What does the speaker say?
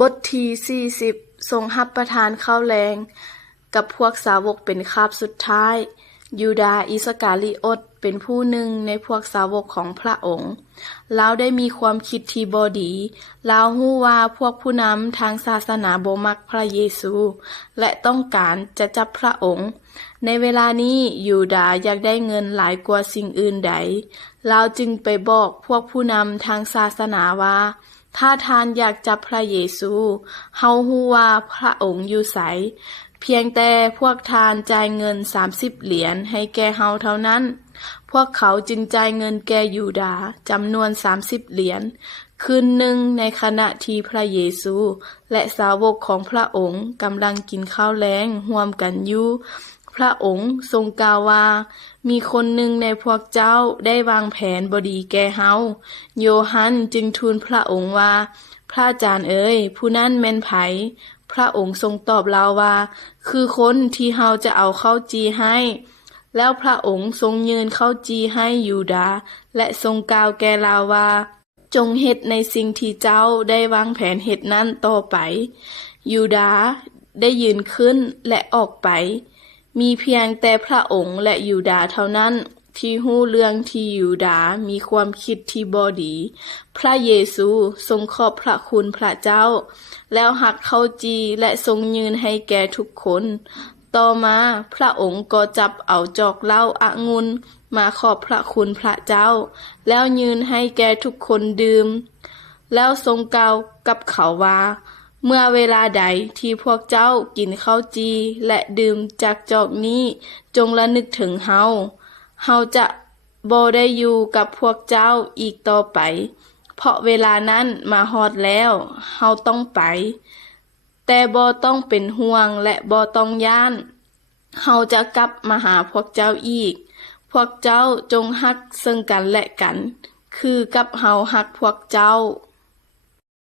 บทที่40ทรงรับประทานข้าวแรงกับพวกสาวกเป็นคาบสุดท้ายยูดาห์อิสการิโอตเป็นผู้หนึ่งในพวกสาวกของพระองค์ลาวได้มีความคิดที่บ่ดีลาวรู้ว่าพวกผู้นำทางศาสนาบ่มักพระเยซูและต้องการจะจับพระองค์ในเวลานี้ยูดาห์อยากได้เงินหลายกว่าสิ่งอื่นใดลาวจึงไปบอกพวกผู้นำทางศาสนาว่าถ้าทานอยากจับพระเยซูเฮาฮู้ว่าพระองค์อยู่ไสเพียงแต่พวกทานจ่ายเงิน30เหรียญให้แก่เฮาเท่านั้นพวกเขาจึงจ่ายเงินแก่ยูดาห์จำนวน30เหรียญคืนหนึ่งในขณะที่พระเยซูและสาวกของพระองค์กำลังกินข้าวแลงร่วมกันอยู่พระองค์ทรงกล่าวว่ามีคนหนึ่งในพวกเจ้าได้วางแผนบ่ดีแก่เฮาโยฮันจึงทูลพระองค์ว่าพระอาจารย์เอ๋ยผู้นั้นแม่นไผพระองค์ทรงตอบลาวว่าคือคนที่เฮาจะเอาข้าวจีให้แล้วพระองค์ทรงยืนข้าวจีให้ยูดาห์และทรงกล่าวแก่ลาวว่าจงเฮ็ดในสิ่งที่เจ้าได้วางแผนเฮ็ดนั้นต่อไปยูดาห์ได้ยืนขึ้นและออกไปมีเพียงแต่พระองค์และยูดาห์เท่านั้นที่รู้เรื่องที่ยูดาห์มีความคิดที่บ่ดีพระเยซูทรงขอบพระคุณพระเจ้าแล้วหักข้าวจีและทรงยืนให้แก่ทุกคนต่อมาพระองค์ก็จับเอาจอกเหล้าองุ่นมาขอบพระคุณพระเจ้าแล้วยืนให้แก่ทุกคนดื่มแล้วทรงกล่าวกับเขาว่าเมื่อเวลาใดที่พวกเจ้ากินข้าวจีและดื่มจากจอกนี้จงระลึกถึงเฮาจะบ่ได้อยู่กับพวกเจ้าอีกต่อไปเพราะเวลานั้นมาฮอดแล้วเฮาต้องไปแต่บ่ต้องเป็นห่วงและบ่ต้องย้านเฮาจะกลับมาหาพวกเจ้าอีกพวกเจ้าจงฮักซึ่งกันและกันคือกับเฮาฮักพวกเจ้า